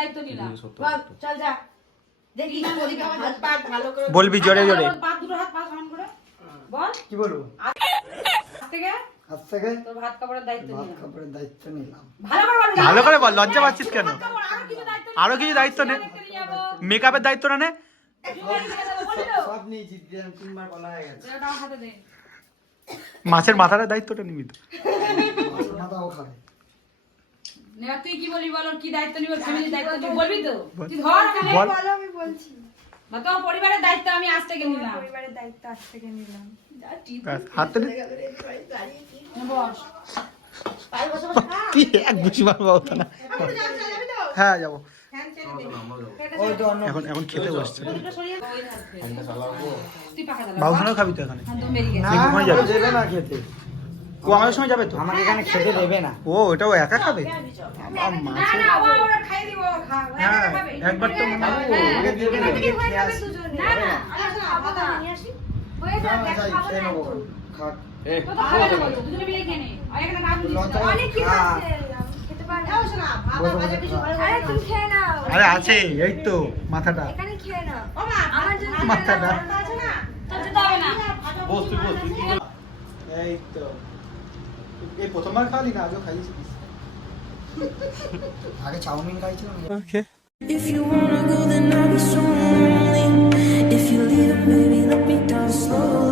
দায়িত্ব নিলাম। চল যা দেখি হাত পা ভালো করে বলবি জোরে জোরে। পা দুটো হাত পা সমান করে বল কি বলবো? আজ থেকে তোর ভাত কাপড়ের দায়িত্ব নিলাম। ভালো করে বল, লজ্জা পাচ্ছিস কেন? আরো কিছু দায়িত্ব নে, মেকআপের দায়িত্ব না নে। সব নিয়েছি, 3বার বলা হয়ে গেছে। মাছের মাথার দায়িত্বটা নিবি তো? মাথাও খাবে। তুই কি বলবি বল, কি দায়িত্ব নিব? ফ্যামিলির দায়িত্ব তুই বলবি তো? তুই ধর বলো, আমি বলছি। তোমার পরিবারের দায়িত্ব আমি আজ থেকে নিলাম। পরিবারের দায়িত্ব আজ থেকে নিলাম। হাতে বস কি এক বুঝি মারবো না। হ্যাঁ যাবো এখন, এখন খেতে বসছে। বাবুখানাও খাবি তো এখানে? ওখানে যাবে? দেবে না খেতে। ও আমাদের সঙ্গে যাবে তো? আমাকে এখানে খেতে দেবে না। ও এটাও একা খাবে? হ্যাঁ একবার তো মনে হয় ওকে দিয়ে দেবে, ওকে খেয়ে আসি। খেয়ে নেবো। খাক। আরে আছে এই তো মাথাটা, মাথাটা এই তো। এই প্রথমবার খাওয়ালি না আগেও খাইছিস? আগে চাউমিন খাইছিলাম। ওকে If you wanna go, then I'll be so lonely. If you leave, baby, let me down slowly.